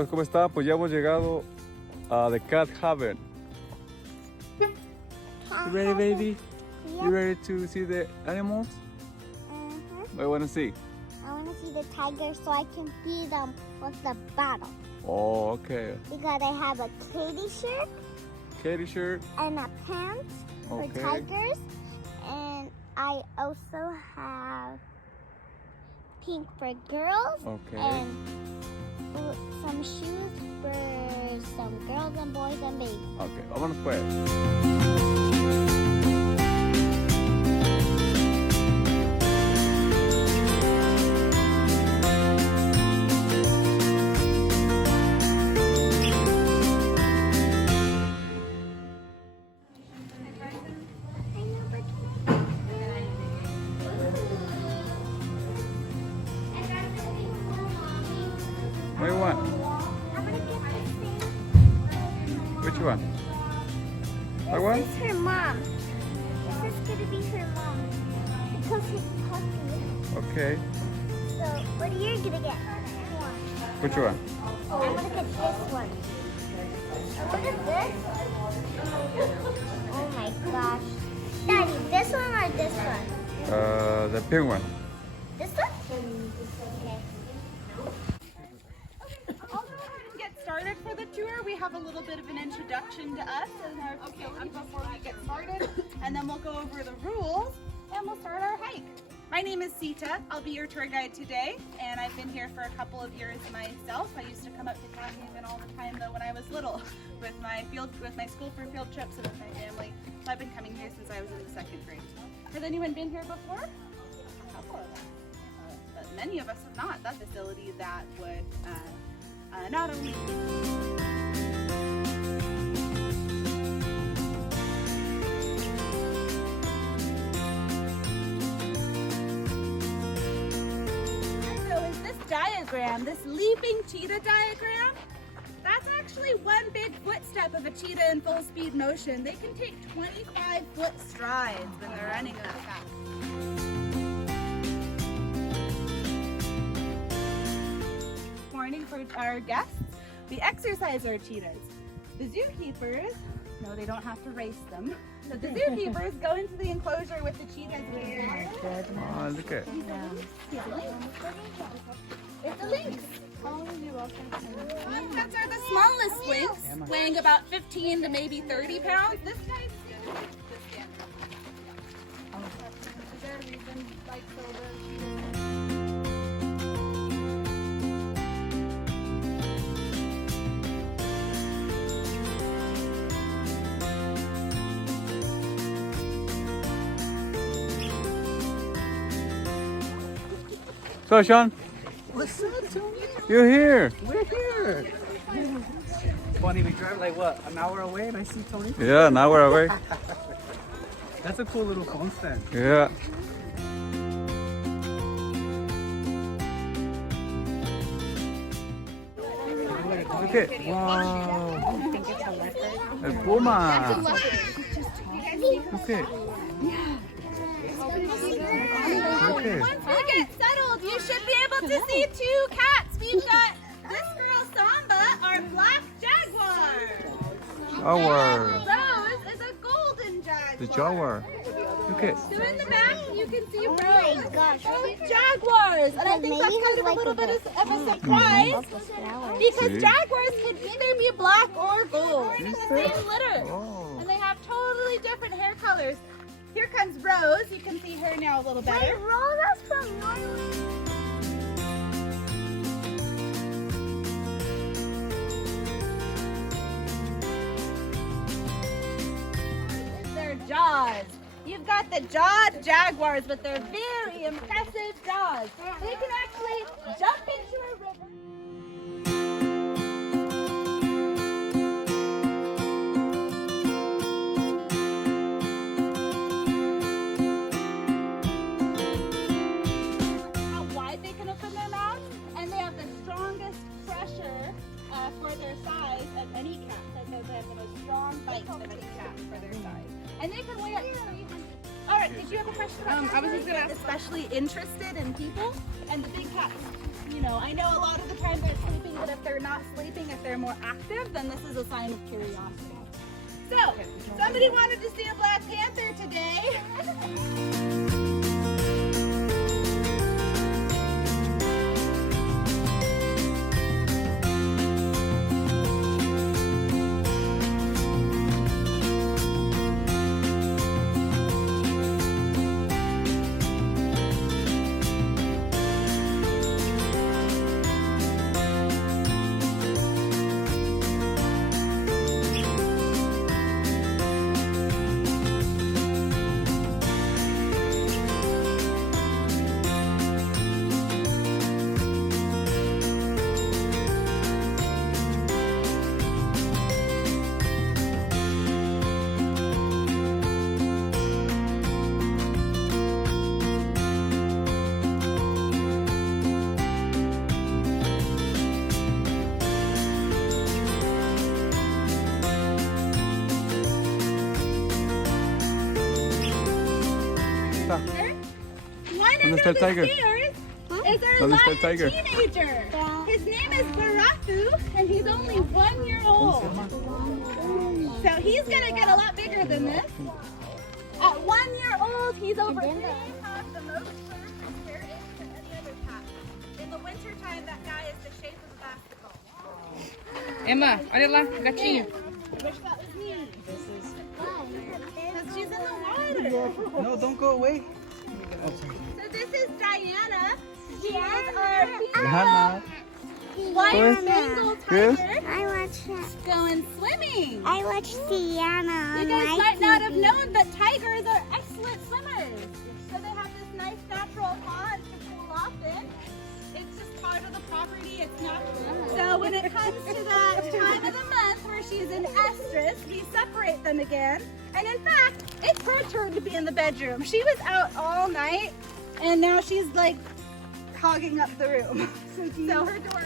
Amigos, ¿cómo están? Pues ya hemos llegado a The Cat Haven. You ready, baby? Yeah. You ready to see the animals? What do you want to see? I want to see the tigers so I can feed them with the bottle. Oh, okay. Because I have a Katie shirt Katie shirt. and a pants for Okay. tigers. And I also have pink for girls. Okay. And some shoes for some girls and boys and babies. Okay, vámonos pues. What do you want? I'm gonna get this thing. Which one? That one? This is her mom. This is gonna be her mom. Because she's puppy. Okay. So, what are you gonna get? Which one? I'm gonna get this one. What is this? Oh my gosh. Daddy, this one or this one? The pink one. This one? Okay. I'll go ahead and get started for the tour. We have a little bit of an introduction to us and our facility before we get started, and then we'll go over the rules and we'll start our hike. My name is Sita. I'll be your tour guide today, and I've been here for a couple of years myself. I used to come up to Cat Haven all the time though when I was little with my school for field trips and with my family. So I've been coming here since I was in the 2nd grade. Has anyone been here before? A couple of us. But many of us have not. That facility that would not only diagram, this leaping cheetah diagram, that's actually one big footstep of a cheetah in full speed motion. They can take 25-foot strides when they're running that fast. Morning for our guests, we exercise our cheetahs. The zookeepers, no, they don't have to race them. So the zookeepers go into the enclosure with the cheetahs here. Oh, look at. It's a lynx. Cats are the smallest lynx, weighing about 15 to maybe 30 pounds. This guy's So, Sean, What's up, Tony? you're here. We're here. Funny, we drive like what, an hour away and I see Tony? Yeah, now we're away. That's a cool little phone stand. Yeah. Look at. Wow. El puma. Okay. Okay. Once we get settled, you should be able to see 2 cats. We've got this girl Samba, our black jaguar. Jaguar. Rose is a golden jaguar. The jaguar. Okay. So in the back, you can see Oh my Rose. gosh. Jaguars, and I think that's kind of a little bit of a surprise because See? jaguars can either be black or gold in the same litter, Oh. and they have totally different hair colors. Here comes Rose. You can see her now a little Wait, better. roll us from Norway. Their jaws. You've got the jawed jaguars with their very impressive jaws. They can actually jump into a river. How wide they can open their mouths, and they have the strongest pressure for their size of any cat. They have the most strong bite of any cat for their size. And they can weigh up to 300. All right, did you have a question? I was just going to ask. Especially interested in people and the big cats. you know, I know a lot of the time they're sleeping, but if they're not sleeping, if they're more active, then this is a sign of curiosity. So, somebody wanted to see a Black Panther today. ¿Dónde está el tiger? Is our ¿Dónde está el lion tiger? teenager. His name is Barafu, and he's only 1 year old. So he's gonna get a lot bigger than this. At 1 year old, he's over 3 times the most fur experience than any other cat. In the wintertime, that guy is the shape of a basketball. Emma, olha lá, gatinho. Wish that was me. Because she's in the water. No, don't go away. So this is Diana. She is our Hannah. white Bengal Yes. tiger I watched that. going swimming. I watched Tiana You on guys my might not have TV. known that tigers are excellent swimmers. So they have this nice natural pond to cool off in. It's just part of the property. It's natural. So when it comes to that time of the month where she's in estrus, we separate them again. And in fact, it's her turn to be in the bedroom. She was out all night, and now she's like hogging up the room. So her door.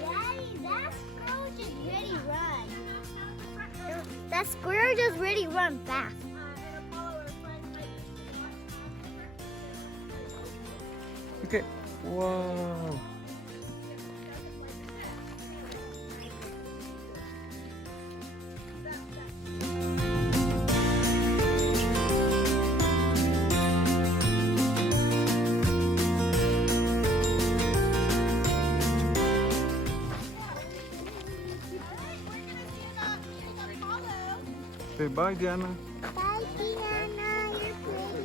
Daddy, that squirrel just really run. That squirrel just really run fast. Okay. Wow. Okay, bye, Diana. Bye, Tiana. You're pretty.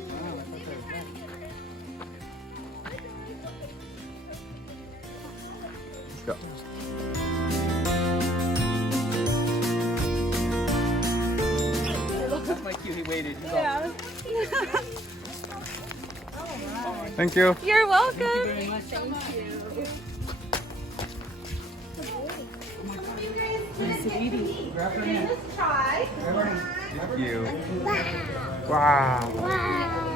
Let's go. That's my cue. He waited. He's all, Yeah. Thank you. You're welcome. very much. Grab her hand. Let's try. Grab her hand. Thank you. Wow. Wow. Wow.